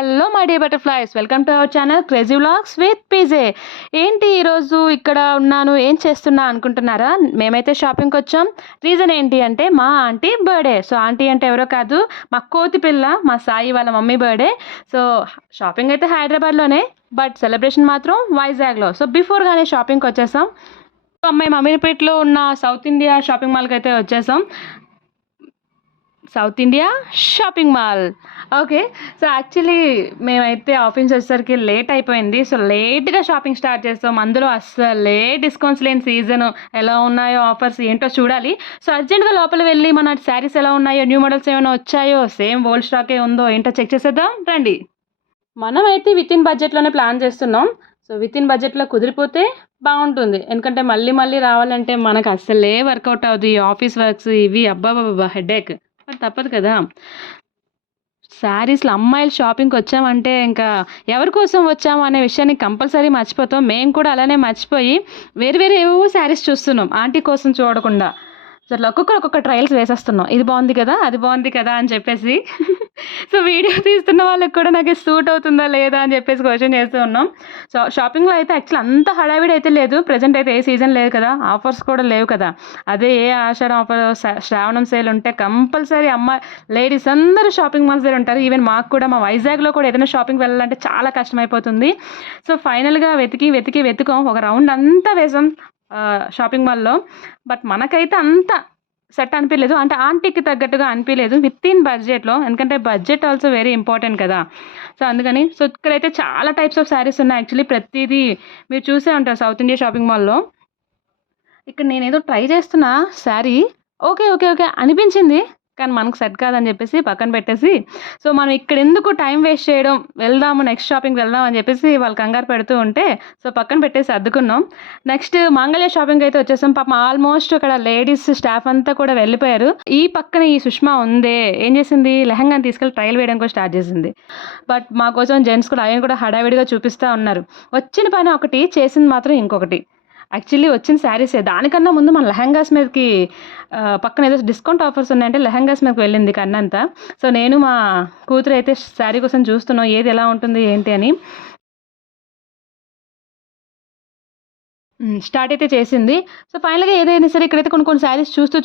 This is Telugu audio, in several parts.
Hello my dear butterflies, welcome to our channel crazy vlogs with PJ. ఏంటి ఈరోజు ఇక్కడ ఉన్నాను, ఏం చేస్తున్నా అనుకుంటున్నారా? మేమైతే షాపింగ్కి వచ్చాం. రీజన్ ఏంటి అంటే మా ఆంటీ బర్త్డే. సో ఆంటీ అంటే ఎవరో కాదు, మా కోతి పిల్ల, మా సాయి వాళ్ళ మమ్మీ బర్త్డే. సో షాపింగ్ అయితే హైదరాబాద్లోనే, బట్ సెలబ్రేషన్ మాత్రం వైజాగ్లో. సో బిఫోర్గానే షాపింగ్కి వచ్చేసాం. అమ్మాయి అమీర్పేట్లో ఉన్న సౌత్ ఇండియా షాపింగ్ మాల్కి అయితే వచ్చేసాం. South India shopping mall. Okay. So actually మేమైతే ఆఫీస్ వచ్చేసరికి లేట్ అయిపోయింది. సో లేట్గా షాపింగ్ స్టార్ట్ చేస్తాం. అందులో అస్సలే డిస్కౌంట్స్ లేని సీజన్, ఎలా ఉన్నాయో ఆఫర్స్ ఏంటో చూడాలి. సో అర్జెంట్గా లోపల వెళ్ళి మన శారీస్ ఎలా ఉన్నాయో, న్యూ మోడల్స్ ఏమైనా వచ్చాయో, సేమ్ ఓల్డ్ స్టాకే ఉందో ఏంటో చెక్ చేసేద్దాం రండి. మనమైతే విత్ ఇన్ బడ్జెట్లోనే ప్లాన్ చేస్తున్నాం. సో విత్ ఇన్ బడ్జెట్లో కుదిరిపోతే బాగుంటుంది. ఎందుకంటే మళ్ళీ మళ్ళీ రావాలంటే మనకు అస్సలే వర్కౌట్ అవుతుంది. ఈ ఆఫీస్ వర్క్స్ ఇవి అబ్బాబాబా హెడేక్, తప్పదు కదా. శారీస్లో అమ్మాయిలు షాపింగ్కి వచ్చామంటే ఇంకా ఎవరి కోసం వచ్చాము అనే విషయాన్ని కంపల్సరీ మర్చిపోతాం. మేము కూడా అలానే మర్చిపోయి వేరు వేరు ఏవో శారీస్ చూస్తున్నాం ఆంటీ కోసం చూడకుండా. సో అట్లా ఒక్కొక్క ట్రయల్స్ వేసేస్తున్నాం. ఇది బాగుంది కదా, అది బాగుంది కదా అని చెప్పేసి. సో వీడియో తీస్తున్న వాళ్ళకి కూడా నాకు సూట్ అవుతుందా లేదా అని చెప్పేసి క్వశ్చన్ చేస్తూ ఉన్నాం. సో షాపింగ్లో అయితే యాక్చువల్లీ అంత హడావిడి అయితే లేదు. ప్రజెంట్ అయితే ఏ సీజన్ లేదు కదా, ఆఫర్స్ కూడా లేవు కదా. అదే ఏ ఆషాఢం ఆఫర్, శ్రావణం సేల్ ఉంటే కంపల్సరీ లేడీస్ అందరూ షాపింగ్ మాల్స్ దగ్గర ఉంటారు. ఈవెన్ మాకు కూడా, మా వైజాగ్లో కూడా ఏదైనా షాపింగ్ వెళ్ళాలంటే చాలా కష్టమైపోతుంది. సో ఫైనల్గా వెతికాం, ఒక రౌండ్ అంతా వేసాం షాపింగ్ మాల్లో. బట్ మనకైతే అంత సెట్ అనిపించలేదు, అంటే ఆంటీకి తగ్గట్టుగా అనిపించలేదు విత్ ఇన్ బడ్జెట్లో. ఎందుకంటే బడ్జెట్ ఆల్సో వెరీ ఇంపార్టెంట్ కదా. సో అందుకని సో ఇక్కడైతే చాలా టైప్స్ ఆఫ్ శారీస్ ఉన్నాయి. యాక్చువల్లీ ప్రతిదీ మీరు చూసే ఉంటారు సౌత్ ఇండియా షాపింగ్ మాల్లో. ఇక్కడ నేనేదో ట్రై చేస్తున్నా శారీ, ఓకే ఓకే ఓకే అనిపించింది, కానీ మనకు సెట్ కాదని చెప్పేసి పక్కన పెట్టేసి, సో మనం ఇక్కడ ఎందుకు టైం వేస్ట్ చేయడం, వెళ్దాము నెక్స్ట్ షాపింగ్కి వెళ్దాం అని చెప్పేసి వాళ్ళు కంగారు పెడుతూ ఉంటే సో పక్కన పెట్టేసి అద్దుకున్నాం. నెక్స్ట్ మాంగళ్య షాపింగ్ అయితే వచ్చేసాం. పాపం ఆల్మోస్ట్ అక్కడ లేడీస్ స్టాఫ్ అంతా కూడా వెళ్ళిపోయారు. ఈ పక్కన ఈ సుష్మా ఉందే, ఏం చేసింది, లెహంగాని తీసుకెళ్ళి ట్రయల్ వేయడం కూడా స్టార్ట్ చేసింది. బట్ మా కోసం జెంట్స్ కూడా ఆయన కూడా హడావిడిగా చూపిస్తూ ఉన్నారు. వచ్చిన పని ఒకటి, చేసింది మాత్రం ఇంకొకటి. యాక్చువల్లీ వచ్చిన శారీసే, దానికన్నా ముందు మన లెహంగాస్ మీదకి పక్కన ఏదో డిస్కౌంట్ ఆఫర్స్ ఉన్నాయంటే లెహంగాస్ మీదకి వెళ్ళింది కన్నంతా. సో నేను మా కూతురు అయితే శారీ కోసం చూస్తున్నాం ఏది ఎలా ఉంటుంది ఏంటి అని. స్టార్ట్ అయితే చేసింది. సో ఫైనల్గా ఏదైనా సరే ఇక్కడైతే కొన్ని శారీస్ చూస్తూ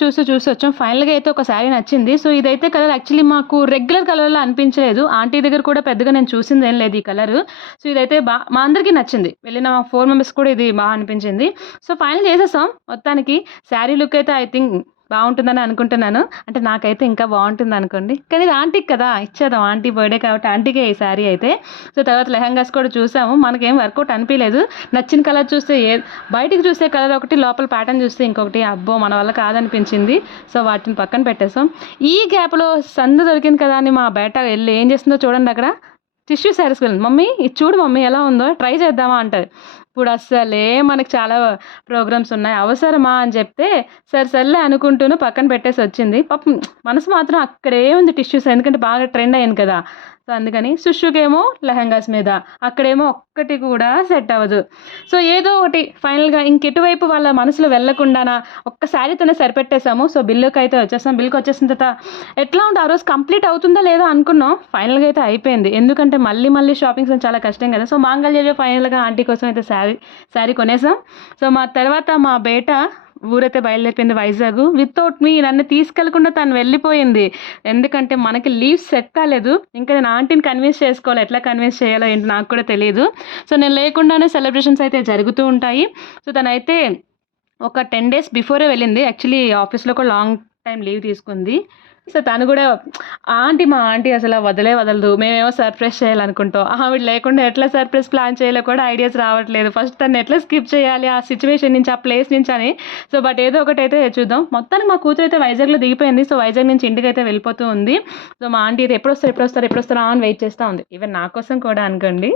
వచ్చాం. ఫైనల్గా అయితే ఒక శారీ నచ్చింది. సో ఇదైతే కలర్ యాక్చువల్లీ మాకు రెగ్యులర్ కలర్లో అనిపించలేదు. ఆంటీ దగ్గర కూడా పెద్దగా నేను చూసింది ఏం లేదు ఈ కలర్. సో ఇదైతే మా అందరికీ నచ్చింది. వెళ్ళిన 4 మెంబర్స్ కూడా ఇది బాగా అనిపించింది. సో ఫైనల్ చేసేసాం. మొత్తానికి శారీ లుక్ అయితే ఐ థింక్ బాగుంటుందని అనుకుంటున్నాను. అంటే నాకైతే ఇంకా బాగుంటుంది అనుకోండి, కానీ ఇది ఆంటీకి కదా ఇచ్చేద్దాం, ఆంటీ బర్త్డే కాబట్టి ఆంటీకే ఈ శారీ అయితే. సో తర్వాత లెహంగాస్ కూడా చూసాము, మనకేం వర్కౌట్ అనిపించలేదు. నచ్చిన కలర్ చూస్తే బయటికి చూస్తే కలర్ ఒకటి, లోపల ప్యాటర్న్ చూస్తే ఇంకొకటి, అబ్బో మన వల్ల కాదనిపించింది. సో వాటిని పక్కన పెట్టేసాం. ఈ గ్యాప్లో సందు దొరికింది కదా అని మా బేట వెళ్ళి ఏం చేస్తుందో చూడండి, అక్కడ టిష్యూ శారీస్కి వెళ్ళింది. మమ్మీ ఇది చూడు మమ్మీ ఎలా ఉందో, ట్రై చేద్దామా అంటది. ఇప్పుడు అస్సలే మనకి చాలా ప్రోగ్రామ్స్ ఉన్నాయి, అవసరమా అని చెప్తే సర్లే అనుకుంటూను పక్కన పెట్టేసి వచ్చింది. పాపం మనసు మాత్రం అక్కడే ఉంది టిష్యూస్, ఎందుకంటే బాగా ట్రెండ్ అయింది కదా. సో అందుకని సుషుకేమో లెహంగాస్ మీద, అక్కడేమో ఒక్కటి కూడా సెట్ అవ్వదు. సో ఏదో ఒకటి ఫైనల్గా ఇంకెటువైపు వాళ్ళ మనసులో వెళ్ళకుండానా ఒక్క శారీతోనే సరిపెట్టేసాము. సో బిల్లుకి అయితే వచ్చేసాం. బిల్లుకి వచ్చేసిన తర్వాత ఎట్లా ఉంటే ఆ రోజు కంప్లీట్ అవుతుందా లేదా అనుకున్నాం. ఫైనల్గా అయితే అయిపోయింది, ఎందుకంటే మళ్ళీ షాపింగ్స్ అని చాలా కష్టం కదా. సో మాంగళ్యలో ఫైనల్గా ఆంటీ కోసం అయితే శారీ కొనేసాం. సో మా తర్వాత మా బేట ఊరైతే బయలుదేరిపోయింది వైజాగ్. వితౌట్ మీ, నన్ను తీసుకెళ్లకుండా తను వెళ్ళిపోయింది. ఎందుకంటే మనకి లీవ్ సెట్ కాలేదు. ఇంకా నేను ఆంటీని కన్విన్స్ చేసుకోవాలి, ఎట్లా కన్విన్స్ చేయాలో ఏంటి నాకు కూడా తెలియదు. సో నేను లేకుండానే సెలబ్రేషన్స్ అయితే జరుగుతూ ఉంటాయి. సో తనైతే ఒక 10 days బిఫోరే వెళ్ళింది. యాక్చువల్లీ ఆఫీస్లో కూడా లాంగ్ టైం లీవ్ తీసుకుంది. సో తను కూడా మా ఆంటీ అసలు వదలదు. మేమేమో సర్ప్రైజ్ చేయాలనుకుంటాం, ఆవిడ లేకుండా ఎట్లా సర్ప్రైజ్ ప్లాన్ చేయాలో కూడా ఐడియాస్ రావట్లేదు. ఫస్ట్ తను ఎట్లా స్కిప్ చేయాలి ఆ సిచ్యువేషన్ నుంచి, ఆ ప్లేస్ నుంచి అని. సో బట్ ఏదో ఒకటి అయితే చూద్దాం. మొత్తానికి మా కూతురు అయితే వైజాగ్లో దిగిపోయింది. సో వైజాగ్ నుంచి ఇంటికి అయితే వెళ్ళిపోతూ ఉంది. సో మా ఆంటీ అయితే ఎప్పుడు వస్తారా అని వెయిట్ చేస్తూ ఉంది, ఈవెన్ నా కోసం కూడా అనుకోండి.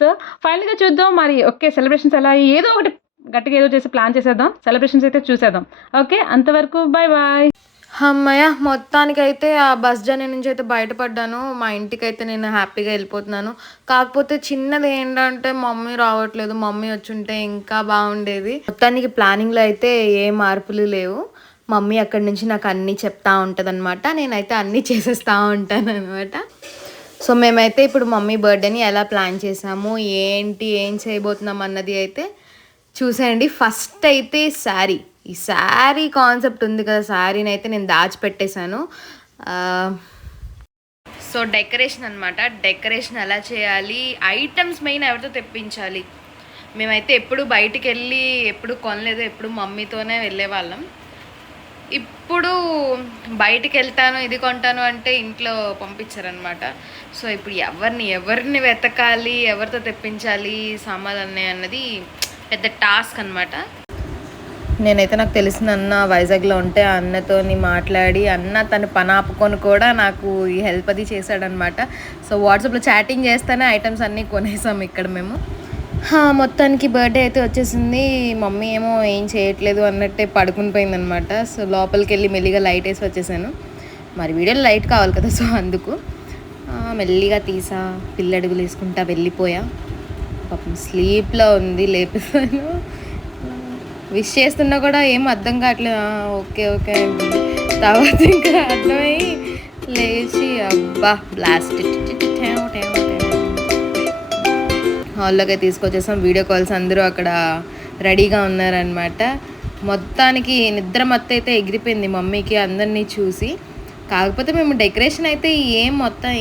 సో ఫైనల్గా చూద్దాం మరి. ఓకే, సెలబ్రేషన్స్ ఎలా ఏదో ఒకటి గట్టిగా ఏదో చేసి ప్లాన్ చేసేద్దాం, సెలబ్రేషన్స్ అయితే చూసేద్దాం. ఓకే, అంతవరకు బాయ్. అమ్మయ్య, మొత్తానికైతే ఆ బస్ జర్నీ నుంచి అయితే బయటపడ్డాను. మా ఇంటికైతే నేను హ్యాపీగా వెళ్ళిపోతున్నాను. కాకపోతే చిన్నది ఏంటంటే మమ్మీ రావట్లేదు. మమ్మీ వచ్చుంటే ఇంకా బాగుండేది. మొత్తానికి ప్లానింగ్లో అయితే ఏ మార్పులు లేవు. మమ్మీ అక్కడి నుంచి నాకు అన్నీ చెప్తా ఉంటుంది అనమాట. నేనైతే అన్నీ చేసేస్తూ ఉంటాను అనమాట. సో మేమైతే ఇప్పుడు మమ్మీ బర్త్డేని ఎలా ప్లాన్ చేసాము, ఏంటి, ఏం చేయబోతున్నాం అన్నది అయితే చూసేయండి. ఫస్ట్ అయితే శారీ, ఈ శారీ కాన్సెప్ట్ ఉంది కదా, శారీని అయితే నేను దాచిపెట్టేశాను. సో డెకరేషన్ అనమాట, డెకరేషన్ ఎలా చేయాలి, ఐటమ్స్ మెయిన్ ఎవరితో తెప్పించాలి. మేమైతే ఎప్పుడు బయటికి వెళ్ళి ఎప్పుడు కొనలేదు, ఎప్పుడు మమ్మీతోనే వెళ్ళే వాళ్ళం. ఇప్పుడు బయటికి వెళ్తాను ఇది కొంటాను అంటే ఇంట్లో పంపించారనమాట. సో ఇప్పుడు ఎవరిని వెతకాలి, ఎవరితో తెప్పించాలి సామాన్లు అన్నది పెద్ద టాస్క్ అనమాట. నేనైతే నాకు తెలిసిన అన్న వైజాగ్లో ఉంటే ఆ అన్నతోని మాట్లాడి అన్న తన పని ఆపుకొని కూడా నాకు ఈ హెల్ప్ అది చేశాడనమాట. సో వాట్సాప్లో చాటింగ్ చేస్తేనే ఐటమ్స్ అన్నీ కొనేసాం ఇక్కడ మేము. మొత్తానికి బర్త్డే అయితే వచ్చేసింది. మమ్మీ ఏమో ఏం చేయట్లేదు అన్నట్టే పడుకుని పోయిందనమాట. సో లోపలికి వెళ్ళి మెల్లిగా లైట్ వేసి వచ్చేసాను. మరి వీడియోలో లైట్ కావాలి కదా, సో అందుకు మెల్లిగా తీసా, పిల్లడుగులు వేసుకుంటా వెళ్ళిపోయా. పాపం స్లీప్లో ఉంది, లేపేసాను. విష్ చేస్తున్నా కూడా ఏం అర్థం కావట్లేదు. ఓకే ఓకే తర్వాత ఇంకా అర్థమై లేచి అబ్బా బ్లాస్ట్ హాల్లోకి తీసుకొచ్చేసాం. వీడియో కాల్స్ అందరూ అక్కడ రెడీగా ఉన్నారనమాట. మొత్తానికి నిద్ర మత్తు అయితే ఎగిరిపోయింది మమ్మీకి అందరినీ చూసి. కాకపోతే మేము డెకరేషన్ అయితే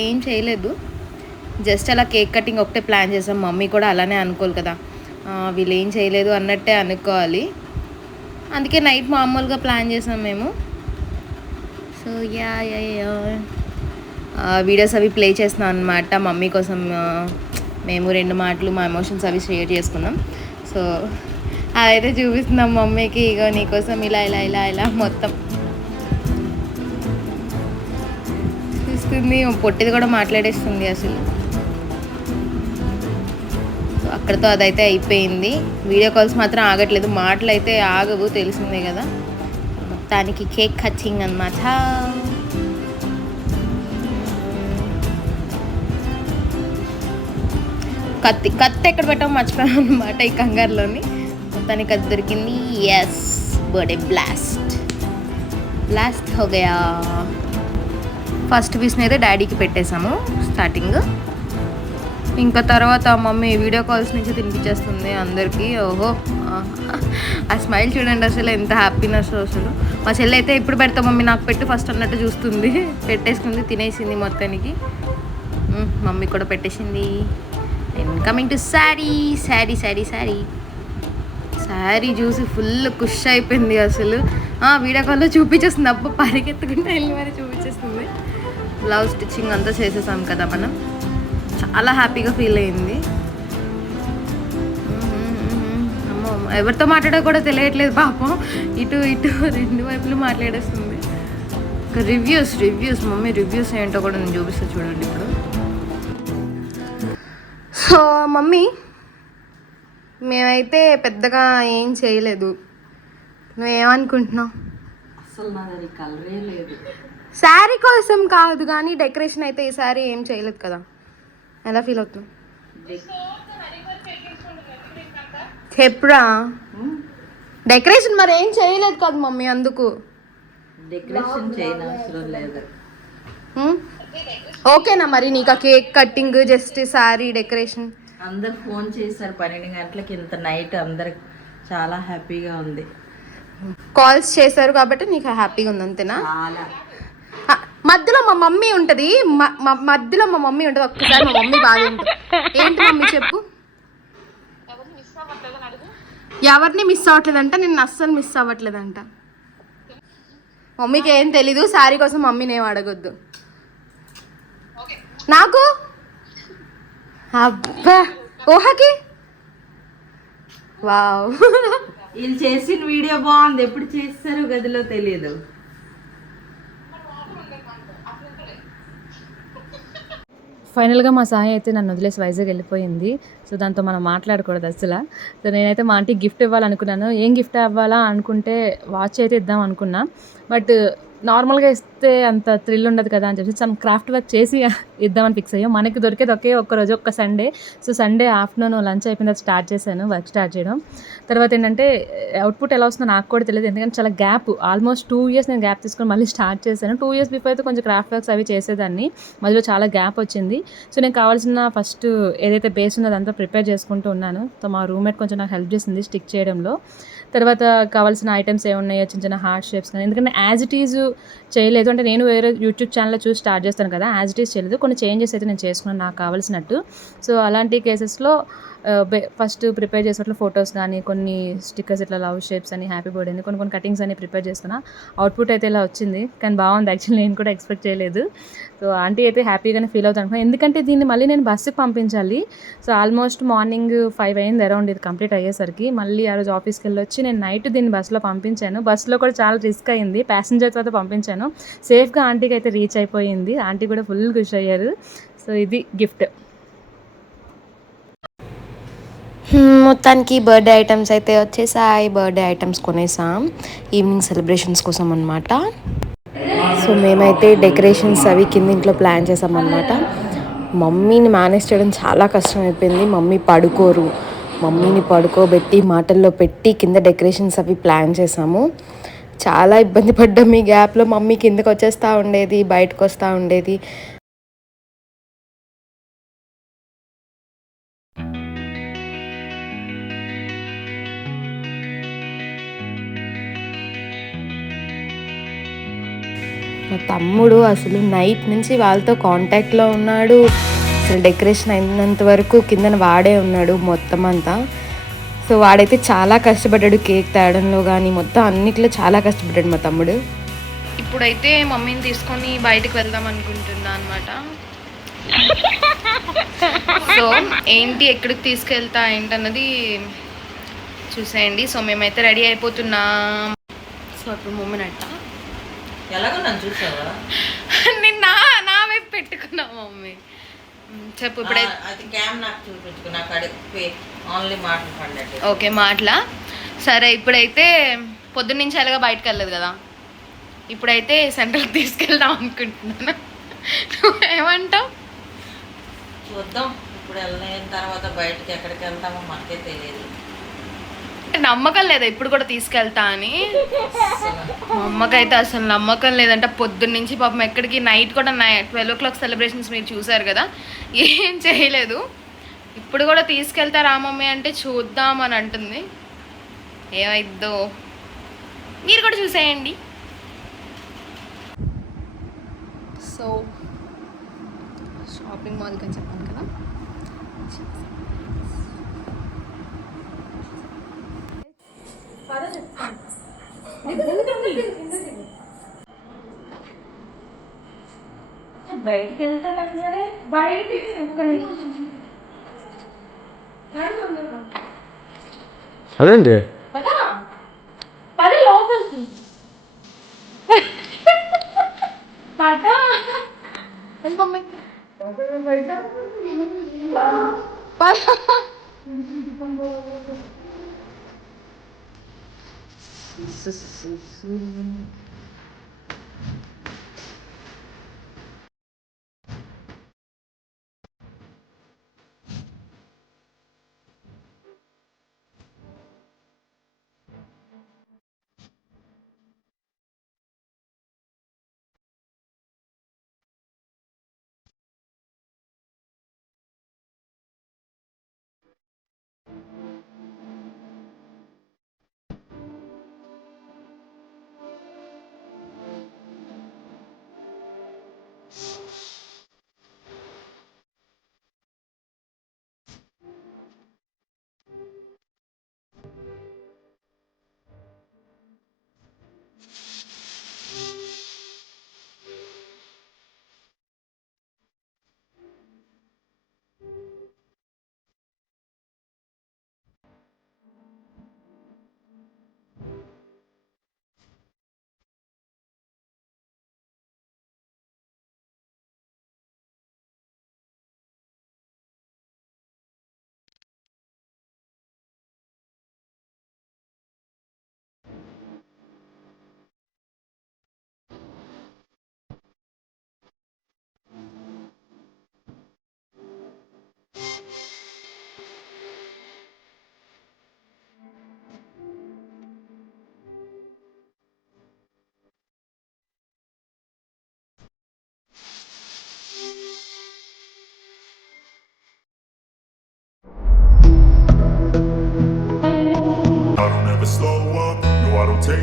ఏం చేయలేదు, జస్ట్ అలా కేక్ కటింగ్ ఒకటే ప్లాన్ చేసాం. మమ్మీ కూడా అలానే అనుకోవాలి కదా, వీళ్ళు ఏం చేయలేదు అన్నట్టే అనుకోవాలి. అందుకే నైట్ మామూలుగా ప్లాన్ చేసాం మేము. సో వీడియోస్ అవి ప్లే చేస్తున్నాం అనమాట మమ్మీ కోసం. మేము 2 మాటలు మా ఎమోషన్స్ అవి షేర్ చేసుకున్నాం. సో అదైతే చూపిస్తున్నాం మమ్మీకి, ఇగో నీకోసం ఇలా ఇలా ఇలా ఇలా మొత్తం చూస్తుంది. పొట్టిది కూడా మాట్లాడేస్తుంది అసలు. సో అక్కడితో అదైతే అయిపోయింది. వీడియో కాల్స్ మాత్రం ఆగట్లేదు, మాటలు అయితే ఆగవు, తెలిసిందే కదా. మొత్తానికి కేక్ కటింగ్ అన్నమాట. కత్తి ఎక్కడ పెట్టాము మర్చిపోయాను అనమాట ఈ కంగారులోని. మొత్తానికి అది దొరికింది. ఎస్, బర్త్డే బ్లాస్ట్ హో గయా. ఫస్ట్ పీస్ని అయితే డాడీకి పెట్టేశాము స్టార్టింగ్. ఇంకా తర్వాత మమ్మీ వీడియో కాల్స్ నుంచి తినిపించేస్తుంది అందరికీ. ఓహో ఆ స్మైల్ చూడండి అసలు, ఎంత హ్యాపీనెస్ అసలు. మా చెల్లి అయితే ఇప్పుడు పెడతా మమ్మీ నాకు పెట్టు ఫస్ట్ అన్నట్టు చూస్తుంది. పెట్టేసుకుంది, తినేసింది మొత్తానికి. మమ్మీ కూడా పెట్టేసింది. కమింగ్ టు శారీ చూసి ఫుల్ ఖుష్ అయిపోయింది అసలు. వీడియో కాల్లో చూపించేస్తుంది, అబ్బా పరిగెత్తుకుంటే వెళ్ళి మరి చూపించేస్తుంది. బ్లౌజ్ స్టిచ్చింగ్ అంతా చేసేసాం కదా మనం, చాలా హ్యాపీగా ఫీల్ అయింది. అమ్మో ఎవరితో మాట్లాడో కూడా తెలియట్లేదు పాపం, ఇటు 2 వైపులు మాట్లాడేస్తుంది. రివ్యూస్ మమ్మీ రివ్యూస్ ఏంటో కూడా నేను చూపిస్తాను చూడండి ఇప్పుడు. సో మమ్మీ మేమైతే పెద్దగా ఏం చేయలేదు, నువ్వేమనుకుంటున్నావు? అసలు నా దగ్గర కలరే లేదు. శారీ కోసం కాదు కానీ డెకరేషన్ అయితే ఈసారి ఏం చేయలేదు కదా, ఎలా ఫీల్ అవుతున్నావు? చెప్పురా. డెకరేషన్ మరి ఏం చేయలేదు కదా మమ్మీ, అందుకు డెకరేషన్ చేయనవసరం లేదు. ఓకేనా మరి నీకు ఆ cake cutting just sari decoration? అందరు ఫోన్ చేశారు 12 గంటలకి, ఇంత నైట్ అందరికి చాలా హ్యాపీగా ఉంది. కాల్స్ చేశారు కాబట్టి నీకు హ్యాపీగా ఉంది అంతేనా? చాలా. మధ్యలో మా మమ్మీ ఉంటుంది, మధ్యలో మా మమ్మీ ఉంటుంది. ఒక్కసారి మా మమ్మీ బాగా ఉంటుంది. ఏంటి మమ్మీ చెప్పు? ఎవరిని మిస్ అవ్వట్లేదంట, నేను అస్సలు మిస్ అవ్వట్లేదంట. మమ్మీకి ఏం తెలీదు, శారీ కోసం మమ్మీని ఏం అడగొద్దు. నాకు అబ్బా ఊహకి వావ్. వీళ్ళు చేసిన వీడియో బాగుంది, ఎప్పుడు చేస్తారు గదిలో తెలియదు. ఫైనల్గా మా సాయి అయితే నన్ను వదిలేసి వైజాగ్ వెళ్ళిపోయింది. సో దాంతో మనం మాట్లాడకూడదు అసలు. సో నేనైతే మా ఆంటీకి గిఫ్ట్ ఇవ్వాలనుకున్నాను. ఏం గిఫ్ట్ ఇవ్వాలా అనుకుంటే వాచ్ అయితే ఇద్దాం అనుకున్నా. బట్ నార్మల్గా ఇస్తే అంత థ్రిల్ ఉండదు కదా అని చెప్పి సమ్ క్రాఫ్ట్ వర్క్ చేసి ఇద్దామని ఫిక్స్ అయ్యాం. మనకి దొరికేది ఒక్క రోజు ఒక్క Sunday. So Sunday afternoon lunch అయిపోయిన తర్వాత స్టార్ట్ చేశాను వర్క్ స్టార్ట్ చేయడం. తర్వాత ఏంటంటే అవుట్పుట్ ఎలా వస్తుందో నాకు కూడా తెలియదు, ఎందుకంటే చాలా గ్యాప్, ఆల్మోస్ట్ 2 ఇయర్స్ నేను గ్యాప్ తీసుకొని మళ్ళీ స్టార్ట్ చేశాను. 2 ఇయర్స్ బిఫోర్ అయితే కొంచెం క్రాఫ్ట్ వర్క్స్ అవి చేసేదాన్ని, మధ్యలో చాలా గ్యాప్ వచ్చింది. సో నేను కావాల్సిన ఫస్ట్ ఏదైతే బేస్ ఉందో అదంతా ప్రిపేర్ చేసుకుంటూ ఉన్నాను. సో మా రూమ్మేట్ కొంచెం నాకు హెల్ప్ చేసింది స్టిక్ చేయడంలో. తర్వాత కావాల్సిన ఐటమ్స్ ఏమున్నాయో చిన్న చిన్న హార్ట్ షేప్స్ కానీ, ఎందుకంటే యాజ్ ఇట్ ఈజ్ చేయలేదు, అంటే నేను వేరే యూట్యూబ్ ఛానల్లో చూసి స్టార్ట్ చేస్తాను కదా, యాజ్ ఇట్ ఈజ్ చేయలేదు, కొన్ని చేంజెస్ అయితే నేను చేసుకున్నాను నాకు కావాల్సినట్టు. సో అలాంటి కేసెస్లో ఫస్ట్ ప్రిపేర్ చేసినట్లు ఫొటోస్ కానీ, కొన్ని స్టిక్కర్స్ ఇట్లా లవ్ షేప్స్ అని, హ్యాపీ బర్త్డే అని, కొన్ని కటింగ్స్ అని ప్రిపేర్ చేసుకున్నా. అవుట్పుట్ అయితే ఇలా వచ్చింది, కానీ బాగుంది యాక్చువల్లీ, నేను కూడా ఎక్స్పెక్ట్ చేయలేదు. సో ఆంటీ అయితే హ్యాపీగానే ఫీల్ అవుతాను అనుకున్నాను, ఎందుకంటే దీన్ని మళ్ళీ నేను బస్సుకి పంపించాలి. సో ఆల్మోస్ట్ మార్నింగ్ 5 అయింది అరౌండ్ ఇది కంప్లీట్ అయ్యేసరికి. మళ్ళీ ఆ రోజు ఆఫీస్కి వెళ్ళొచ్చి నేను నైట్ దీన్ని బస్సులో పంపించాను. బస్సులో కూడా చాలా రిస్క్ అయింది, ప్యాసింజర్ తర్వాత పంపించాను. సేఫ్గా ఆంటీకి అయితే రీచ్ అయిపోయింది, ఆంటీ కూడా ఫుల్ ఖుషి అయ్యారు. సో ఇది గిఫ్ట్. మొత్తానికి బర్త్డే ఐటమ్స్ అయితే వచ్చేసాయి. బర్త్డే ఐటమ్స్ కొనేసాం ఈవినింగ్ సెలబ్రేషన్స్ కోసం అనమాట. సో మేమైతే డెకరేషన్స్ అవి కింద ఇంట్లో ప్లాన్ చేసామన్నమాట. మమ్మీని మేనేజ్ చేయడం చాలా కష్టం అయిపోయింది. మమ్మీ పడుకోరు, మమ్మీని పడుకోబెట్టి మాటల్లో పెట్టి కింద డెకరేషన్స్ అవి ప్లాన్ చేసాము. చాలా ఇబ్బంది పడ్డాం. ఈ గ్యాప్లో మమ్మీ కిందకి వచ్చేస్తూ ఉండేది, బయటకు వస్తూ ఉండేది. మా తమ్ముడు అసలు నైట్ నుంచి వాళ్ళతో కాంటాక్ట్లో ఉన్నాడు. అసలు డెకరేషన్ అయినంత వరకు కిందన వాడే ఉన్నాడు మొత్తం అంతా. సో వాడైతే చాలా కష్టపడ్డాడు, కేక్ తేయడంలో కానీ మొత్తం అన్నిట్లో చాలా కష్టపడ్డాడు మా తమ్ముడు. ఇప్పుడైతే మమ్మీని తీసుకొని బయటకు వెళ్దాం అనుకుంటున్నా అనమాట. సో ఏంటి, ఎక్కడికి తీసుకెళ్తా ఏంటన్నది చూసేయండి. సో మేమైతే రెడీ అయిపోతున్నాం. సో ఇప్పుడు మమ్మీని అట్ట ఎలాగో నన్ను చూసావా, నిన్న నా వైపు పెట్టుకున్నా మమ్మీ. చెప్పు ఇప్పుడైతే. అది క్యామ్ నాకు చూపించుకో, నాకు అడిగి ఓన్లీ మాటలు పడినట్టు. ఓకే మాటలా, సరే. ఇప్పుడైతే పొద్దున్న నుంచి ఎలాగా బయటకు వెళ్ళలేదు కదా, ఇప్పుడైతే సెంటర్కి తీసుకెళ్దాం అనుకుంటున్నాను. ఏమంటావు? చూద్దాం, ఇప్పుడు వెళ్ళిన తర్వాత బయటకి ఎక్కడికి వెళ్తామో మనకే తెలియదు. నమ్మకం లేదా ఇప్పుడు కూడా తీసుకెళ్తా అని? మా అమ్మకైతే అసలు నమ్మకం లేదంట. పొద్దున్న నుంచి పాపం ఎక్కడికి, నైట్ కూడా 12 o'clock సెలబ్రేషన్స్ మీరు చూసారు కదా, ఏం చేయలేదు. ఇప్పుడు కూడా తీసుకెళ్తారా మమ్మీ అంటే చూద్దాం అని అంటుంది. ఏమైద్దో మీరు కూడా చూసేయండి. సో షాపింగ్ మాల్కి అని చెప్పాను కదా, బయటకి అదేంటి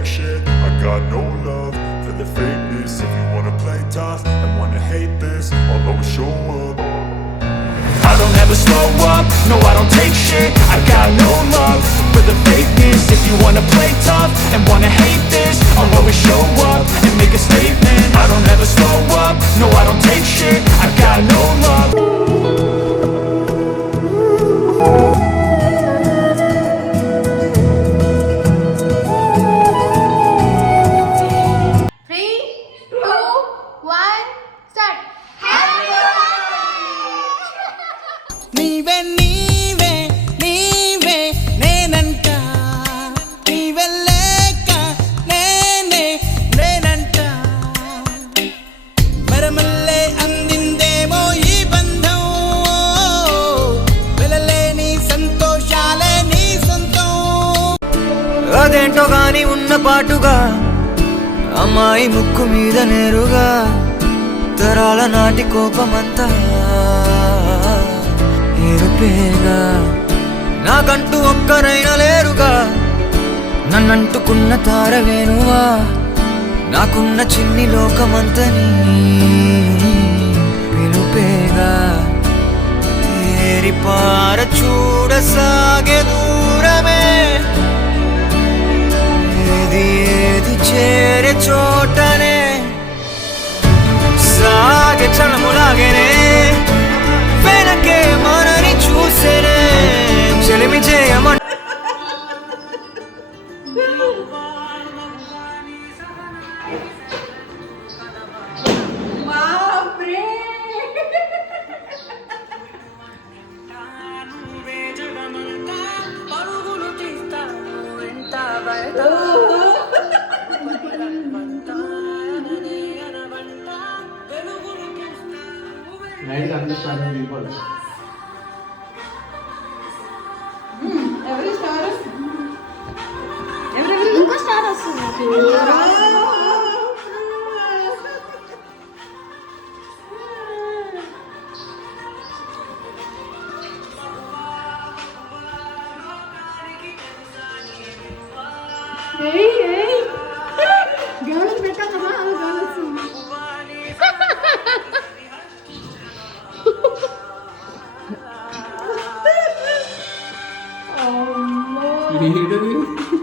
take shit. I got no love for the fakeness. If you wanna play tough and wanna hate this, I'll always show up. I don't ever slow up, no I don't take shit. I got no love for the fakeness. If you wanna play tough and wanna hate this, I'll always show up and make a statement. I don't ever slow up, no I don't take shit. I got no love. నీవే నీవే నీవే నేనంట నీవే లేక నేనే నేనంట మరమల్లే అందిందేమో ఈ బంధం వెలలేని సంతోషాలే నీ సొంతం అదేంటో గాని ఉన్న పాటుగా అమ్మాయి ముక్కు మీద నేరుగా తరాల నాటి కోపమంతా ఏరుపేగా నాకంటూ ఒక్కరైనా లేరుగా నన్నంటుకున్న తారవేనువా నాకున్న చిన్ని లోకమంతని వినుపేగా తేరిపార చూడసాగే దూరమే ఏది ఏది చేరే చోటనే సాగే చలములాగేనే వెనకే మనని చూసేనే చెలిమి చేయమ నైట్ అంతా స్టార్ట్ అయిపోవాలి. ఇంకో స్టార్ వస్తుంది. గౌరవం పెట్టాలమ్మా, అది గౌరవం.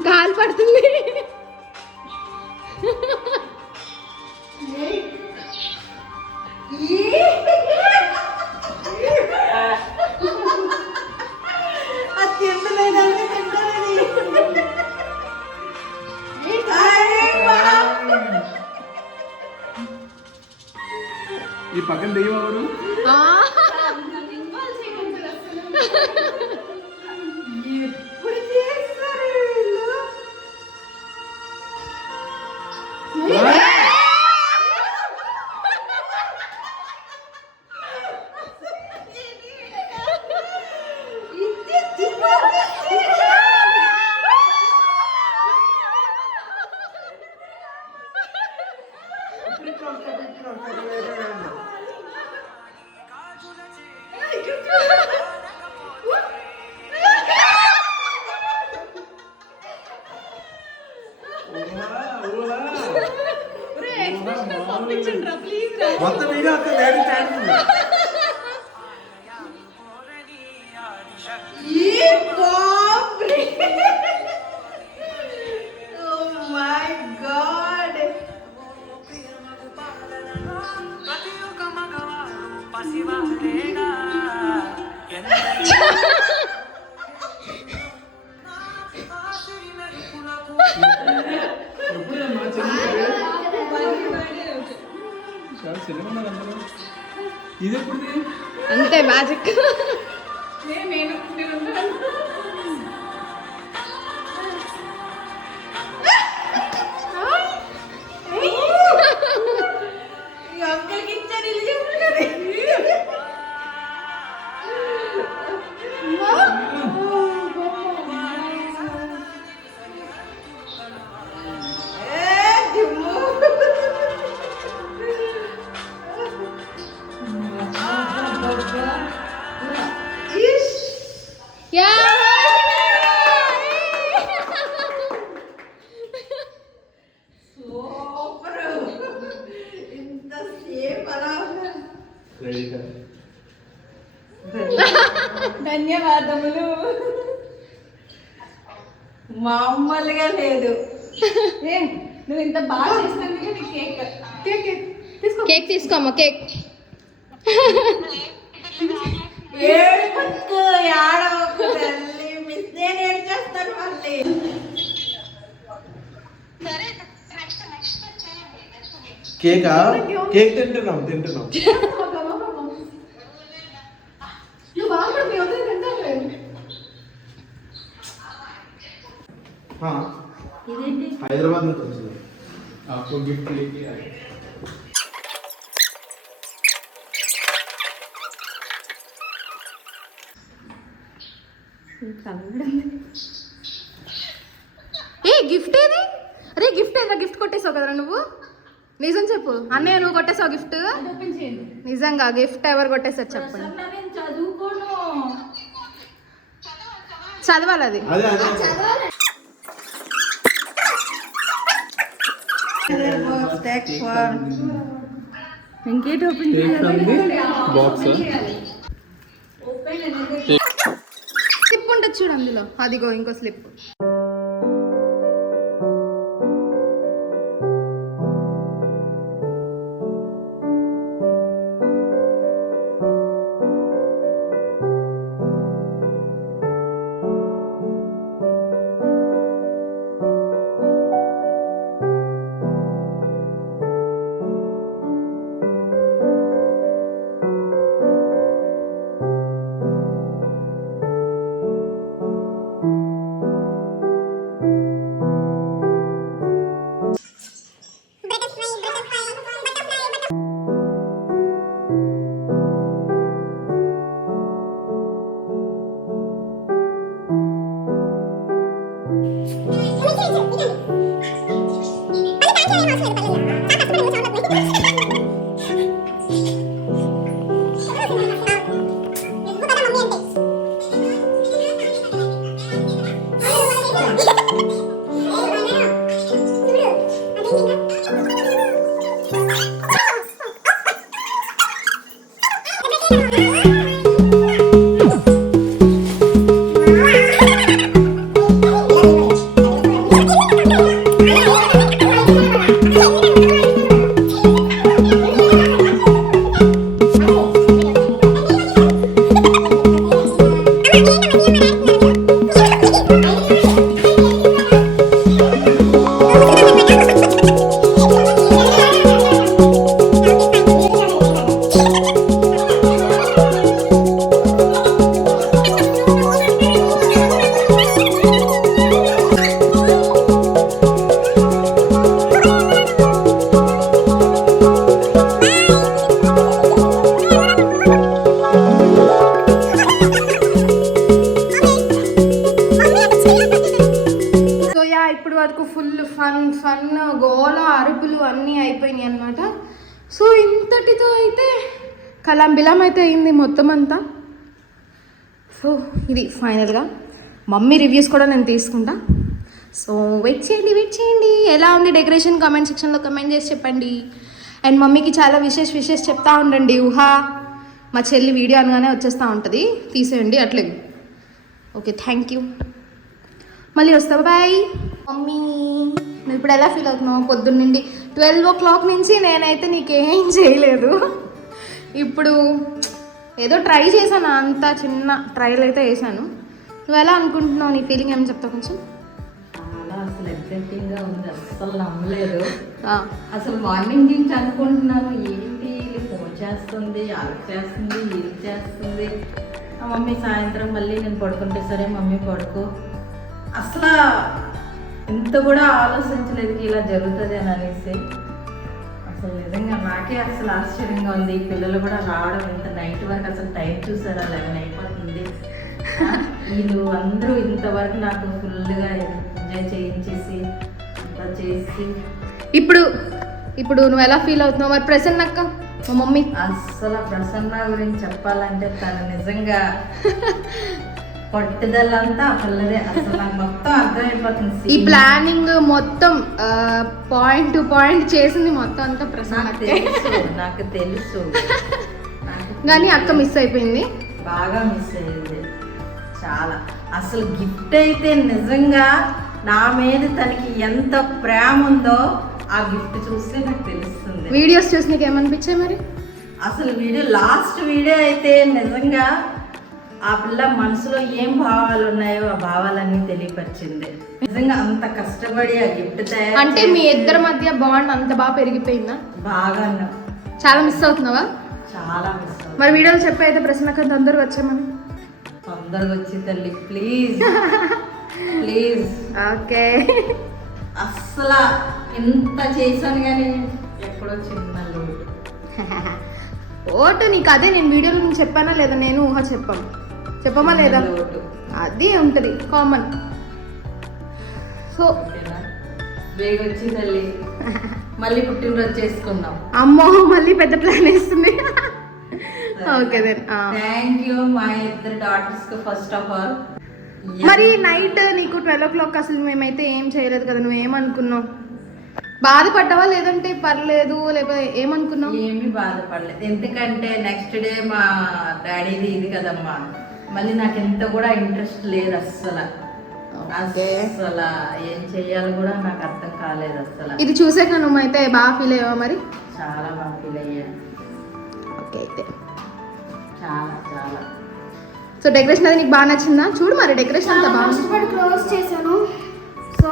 కాలు పడుతుంది. ఈ పక్కన దెయ్యం ఎవరు? మొత్తం వీడియో అంతా లేడీ చేస్తుంది. ఎప్పుడమ్మా చాలా సినిమా ఉన్నారు అందరూ. ఇది ఎప్పుడు? అంతే మ్యాజిక్. ధన్యవాదములు. మామూలుగా లేదు. నువ్వు ఇంత బాగా చేసినందుకు నీకు కేక్ కేక్ కేక్ తీసుకో. కేక్ తీసుకోమ్మా, కేక్. ఏడుపక్కు ఏడవకు తల్లి, మిస్ నేను ఏం చేస్తాను మళ్ళీ. కేకా? కేక్ తింటున్నాం. నువ్వు బాగా మీ వదిలి తింటావులే. హైదరాబాద్ నుంచి వచ్చింది. आपको गिफ्ट लेके आए. ఏ గిఫ్ట్ ఏది? అరే గిఫ్ట్ ఏదా? గిఫ్ట్ కొట్టేసావు కదరా నువ్వు. నిజం చెప్పు అన్నయ్య, నువ్వు కొట్టేసావు గిఫ్ట్? నిజంగా గిఫ్ట్ ఎవరు కొట్టేసారు చెప్పండి. చదవాలి అది. ఇంకేంటి ఓపెన్ స్లిప్ ఉంటుంది చూడు అందులో, అదిగో ఇంకో స్లిప్. ఫన్ గోల అరుపులు అన్నీ అయిపోయినాయి అన్నమాట. సో ఇంతటితో అయితే కలంబిలం అయితే అయింది మొత్తం అంతా. సో ఇది ఫైనల్గా మమ్మీ రివ్యూస్ కూడా నేను తీసుకుంటా. సో వెయిట్ చేయండి ఎలా ఉంది డెకరేషన్ కామెంట్ సెక్షన్లో కమెంట్ చేసి చెప్పండి. అండ్ మమ్మీకి చాలా విషెస్ చెప్తా ఉండండి. ఊహా మా చెల్లి వీడియో అనగానే వచ్చేస్తూ ఉంటుంది, తీసేయండి అట్లే. Okay, thank you. మళ్ళీ వస్తా, బాయ్. మమ్మీ నువ్వు ఇప్పుడు ఎలా ఫీల్ అవుతున్నావు? పొద్దున్న నుండి 12 o'clock నుంచి నేనైతే నీకేం చేయలేదు. ఇప్పుడు ఏదో ట్రై చేశాను, అంత చిన్న ట్రయల్ అయితే వేసాను. నువ్వు ఎలా అనుకుంటున్నావు? నీ ఫీలింగ్ ఏమని చెప్తావు కొంచెం? చాలా అసలు ఎక్సైటింగ్గా ఉంది, అసలు నమ్మలేదు. అసలు మార్నింగ్ నుంచి అనుకుంటున్నాను ఏంటి ఫోన్ చేస్తుంది, అది చేస్తుంది, ఇది చేస్తుంది. మమ్మీ సాయంత్రం మళ్ళీ నేను పడుకుంటే సరే మమ్మీ పడుకో. అసలు ఇంత కూడా ఆలోచించలేదు ఇలా జరుగుతుంది అని అనేసి. అసలు నిజంగా నాకే అసలు ఆశ్చర్యంగా ఉంది. పిల్లలు కూడా రావడం ఇంత నైట్ వరకు అసలు టైం చూసారా 11 అయిపోతుంది. వీళ్ళు అందరూ ఇంతవరకు నాకు ఫుల్గా ఎంజాయ్ చేయించేసి అంతా చేసి. ఇప్పుడు నువ్వు ఎలా ఫీల్ అవుతున్నావు? మరి ప్రసన్నక్క మా మమ్మీ అసలు ప్రసన్న గురించి చెప్పాలంటే తను నిజంగా పట్టుదలంతా పిల్లదే. అసలు నాకు మొత్తం అర్థమైపోతుంది. ఈ ప్లానింగ్ మొత్తం పాయింట్ టు పాయింట్ చేసింది మొత్తం అంతా ప్రసన్న. నాకు తెలుసు కానీ అక్క మిస్ అయిపోయింది. బాగా మిస్ అయ్యేది చాలా. అసలు గిఫ్ట్ అయితే నిజంగా నా మీద తనకి ఎంత ప్రేమ ఉందో ఆ గిఫ్ట్ చూస్తే నాకు తెలుస్తుంది. వీడియోస్ చూసి నీకు ఏమనిపించాయి మరి? అసలు లాస్ట్ వీడియో అయితే నిజంగా ఆ పిల్ల మనసులో ఏం భావాలు ఉన్నాయో ఆ భావాలన్నీ తెలియపరిచింది. నిజంగా అంత కష్టపడి ఆ గిఫ్ట్ తయారు అంటే మీ ఇద్దరి మధ్య బాండ్ అంత బాగా పెరిగిపోయిందా? బాగా చాలా మిస్ అవుతున్నావా? చాలా మిస్ అవుతుంది. మరి వీడియోలు చెప్పి అయితే ప్రశ్నకు తొందరగా వచ్చామని. తొందరగా వచ్చి తల్లి ప్లీజ్ ప్లీజ్. ఓకే. అస్సలు ఎంత చేశాను కానీ ఎక్కడో చిన్న లోటు. ఓటు నీకు అదే నేను వీడియోలో నేను చెప్పానా లేదా? నేను ఊహ చెప్పమా లేదా? లోటు అది ఉంటుంది కామన్. సో బేగ వచ్చి తల్లి మళ్ళీ పుట్టినరోజు చేసుకుందాం. అమ్మో మళ్ళీ పెద్ద ప్లాన్ వేస్తుంది. Okay then. థ్యాంక్ యూ మా ఇద్దరు డాటర్స్ కు ఫస్ట్ ఆఫ్ ఆల్. మరి నైట్ నీకు 12 o'clock అసలు మేమైతే ఏం చేయలేదు కదా, నువ్వేమనుకున్నావు? బాధపడ్డావా లేదంటే పర్లేదు లేకపోతే ఏమనుకున్నావు? ఏమీ బాధపడలేదు, ఎందుకంటే నెక్స్ట్ డే మా డాడీది ఇది కదమ్మా. మళ్ళీ నాకు ఎంత కూడా ఇంట్రెస్ట్ లేదు అస్సలు. అసలు ఏం చెయ్యాలో కూడా నాకు అర్థం కాలేదు అసలు. ఇది చూసాక నువ్వైతే బాగా ఫీల్ అయ్యావా మరి? చాలా బాగా ఫీల్ అయ్యాను. ఓకే అయితే చాలా చాలా. సో డెకరేషన్ అది నీకు బాగా నచ్చిందా? చూడు మరి డెకరేషన్ అంతా బాగా కష్టపడి క్లోజ్ చేశాను. సో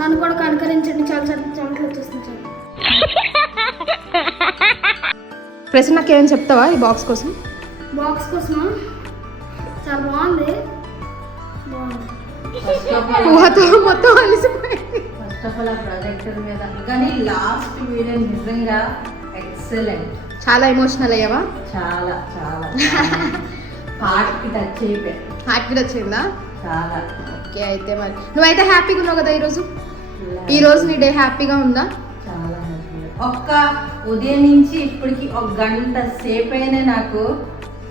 నన్ను కూడా కనుకరించండి. చాలా చెమటలు వచ్చేస్తుంది. ప్రశ్న నాకేం చెప్తావా ఈ బాక్స్ కోసం? బాక్స్ కోసమా? చాలా బాగుంది. ఊహతో మొత్తం అలిసిపోయింది. ఫస్ట్ ఆఫ్ ఆల్ ఆ ప్రాజెక్టర్ మీద కానీ లాస్ట్ వీడియో నిజంగా ఎక్సలెంట్. చాలా ఎమోషనల్ అయ్యావా? చాలా చాలా హార్ట్కి టచ్ అయిపోయి. హ్యాపీ వచ్చిందా? చాలా. ఓకే అయితే మరి నువ్వైతే హ్యాపీగా ఉన్నావు కదా ఈరోజు? ఈరోజు నీ డే హ్యాపీగా ఉందా? చాలా హ్యాపీ. ఒక్క ఉదయం నుంచి ఇప్పటికి 1 గంట సేపు అయినా నాకు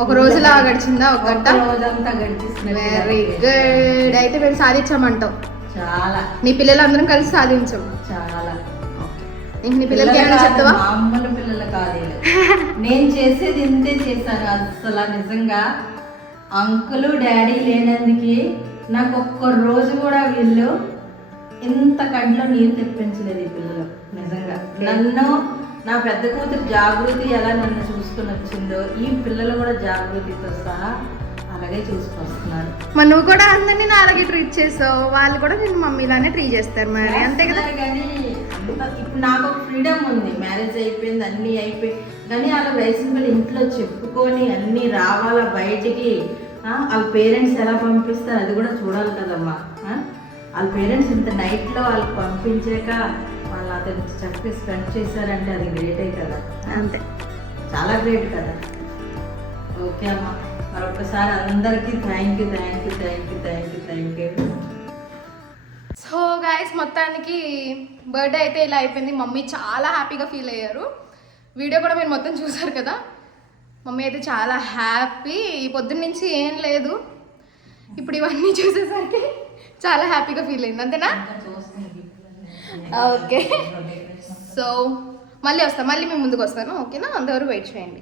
ఒక రోజులా గడిచిందా? 1 గంట రోజంతా గడిచేసిన. Very good. అయితే మేము సాధించామంటావు. చాలా. నీ పిల్లలందరం కలిసి సాధించాం. చాలా. ఇంక నీ పిల్లలకి ఏమైనా చెప్తావా? మామూలు పిల్లలు కాదు, నేను చేసేది ఇంతే చేశాను. అసలు నిజంగా అంకులు డాడీ లేనందుకు నాకు ఒక్క రోజు కూడా వీళ్ళు ఇంత కంట్లో నీరు తెప్పించలేదు ఈ పిల్లలు. నిజంగా నన్ను నా పెద్ద కూతురు జాగృతి ఎలా నన్ను చూసుకుని వచ్చిందో ఈ పిల్లలు కూడా జాగృతితో సహా అలాగే చూసుకొస్తున్నారు. మరి నువ్వు కూడా అందరినీ నా అలాగే ట్రీట్ చేసావు, వాళ్ళు కూడా నేను మమ్మీలానే ట్రీట్ చేస్తారు మరి అంతే కదా. కానీ ఇప్పుడు నాకు ఒక ఫ్రీడమ్ ఉంది, మ్యారేజ్ అయిపోయింది అన్నీ అయిపోయి, కానీ వాళ్ళ వయసుని పిల్లలు ఇంట్లో చెప్పుకొని అన్నీ రావాలా బయటికి. వాళ్ళ పేరెంట్స్ ఎలా పంపిస్తారు అది కూడా చూడాలి కదమ్మా. వాళ్ళ పేరెంట్స్ ఇంత నైట్లో వాళ్ళకి పంపించాక వాళ్ళు అతను చక్కగా స్పెండ్ చేశారంటే అది గ్రేటే కదా. అంతే, చాలా గ్రేట్ కదా. ఓకే అమ్మా, మరొకసారి అందరికీ థ్యాంక్ యూ. సో గైస్ మొత్తానికి బర్త్డే అయితే ఇలా అయిపోయింది. మమ్మీ చాలా హ్యాపీగా ఫీల్ అయ్యారు. వీడియో కూడా మీరు మొత్తం చూసారు కదా. మమ్మీ అయితే చాలా హ్యాపీ. ఈ పొద్దున్న నుంచి ఏం లేదు, ఇప్పుడు ఇవన్నీ చూసేసరికి చాలా హ్యాపీగా ఫీల్ అయింది. అంతేనా? ఓకే. సో మళ్ళీ మళ్ళీ మేము ముందుకు వస్తాను. ఓకేనా? అంతవరకు వెయిట్ చేయండి.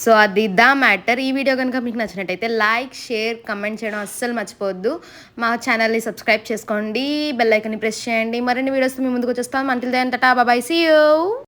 సో అది దా మ్యాటర్. ఈ వీడియో కనుక మీకు నచ్చినట్టయితే లైక్, షేర్, కమెంట్ చేయడం అస్సలు మర్చిపోవద్దు. మా ఛానల్ని సబ్స్క్రైబ్ చేసుకోండి, బెల్ ఐకాన్ని ప్రెస్ చేయండి. మరిన్ని వీడియోస్ మీ ముందుకు వచ్చేస్తాం. Until then tata, bye, see you.